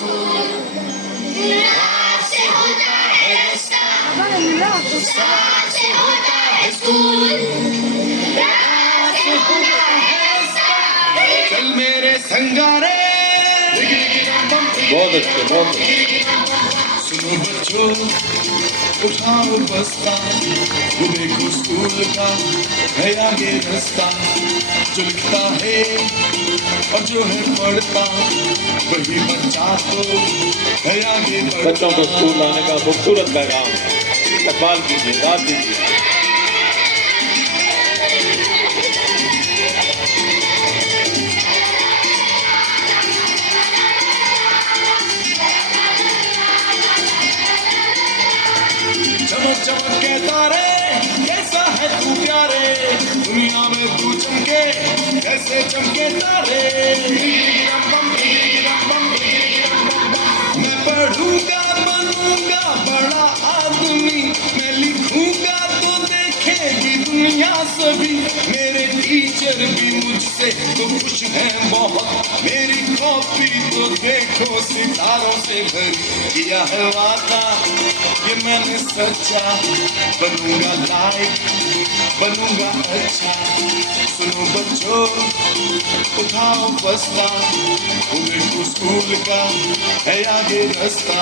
School, रात से होता है रास्ता, रात से होता है स्कूल, रात से होता है रास्ता। चल मेरे संगारे, बहुत अच्छे, बहुत अच्छे। सुनो बच्चों, उठाओ बस्ता, वो देखो स्कूल का है आगे रास्ता। जो लिखता है और जो है पढ़ता, वही बच्चा तो है आगे बढ़ता। बच्चों को स्कूल लाने का खूबसूरत पैगाम इस्तेमाल कीजिए, दाद दीजिए। चमक चमक के तारे, कैसा है तू प्यारे, दुनिया में तू चमके, कैसे चमके तारे। मैं पढ़ूंगा बनूंगा बड़ा आदमी, मैं लिखूंगा तो देखेगी दुनिया सभी। मेरे टीचर भी मुझसे तो खुश हैं बहुत, मेरी कॉपी तो देखो सितारों से भरी। किया है वादा ये मैंने सच्चा, बनूंगा लाइक, बनूंगा अच्छा। सुनो बच्चों, उठाओ बस्ता, देखो स्कूल का है आगे रास्ता।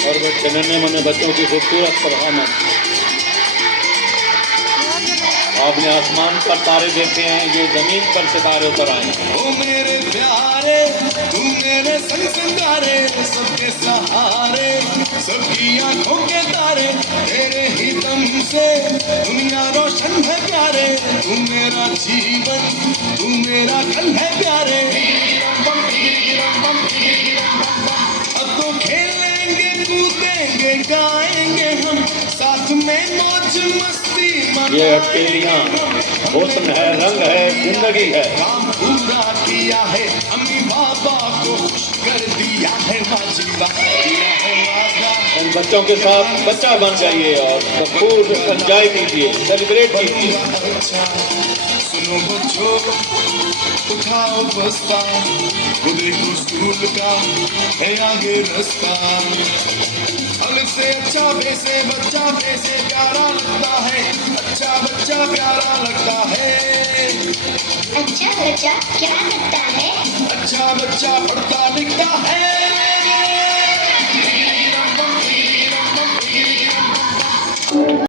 और बच्चे नन्हे मुन्ने बच्चों की खूबसूरत परफॉर्मेंस। आपने आसमान पर तारे देखे हैं, ये जमीन पर सितारे उतर आए हैं। ओ मेरे प्यारे, तू मेरे संग संगारे, सबके सहारे, सबकी आंखों के तारे। तेरे ही दम से दुनिया रोशन है प्यारे, तू मेरा जीवन, तू मेरा कल है प्यारे। अब तो खेलेंगे कूदेंगे गाएंगे हम, साथ में मौज मस्ती ये अकेलियां हुस्न है, रंग है, जिंदगी है। काम पूरा किया है, अम्मी बाबा को खुश कर दिया है, माजीबा किया है वादा। इन बच्चों के साथ बच्चा बन जाइए और खूब एंजॉय कीजिए, सेलिब्रेट कीजिए। अच्छा सुनो बच्चों, उठाओ बस्ता, वो देखो स्कूल का है आगे रास्ता। अलग से अच्छा वैसे बच्चा वैसे प्यारा लगता है, अच्छा बच्चा प्यारा लगता है। अच्छा बच्चा क्या लगता है? अच्छा बच्चा पढ़ता लिखता है।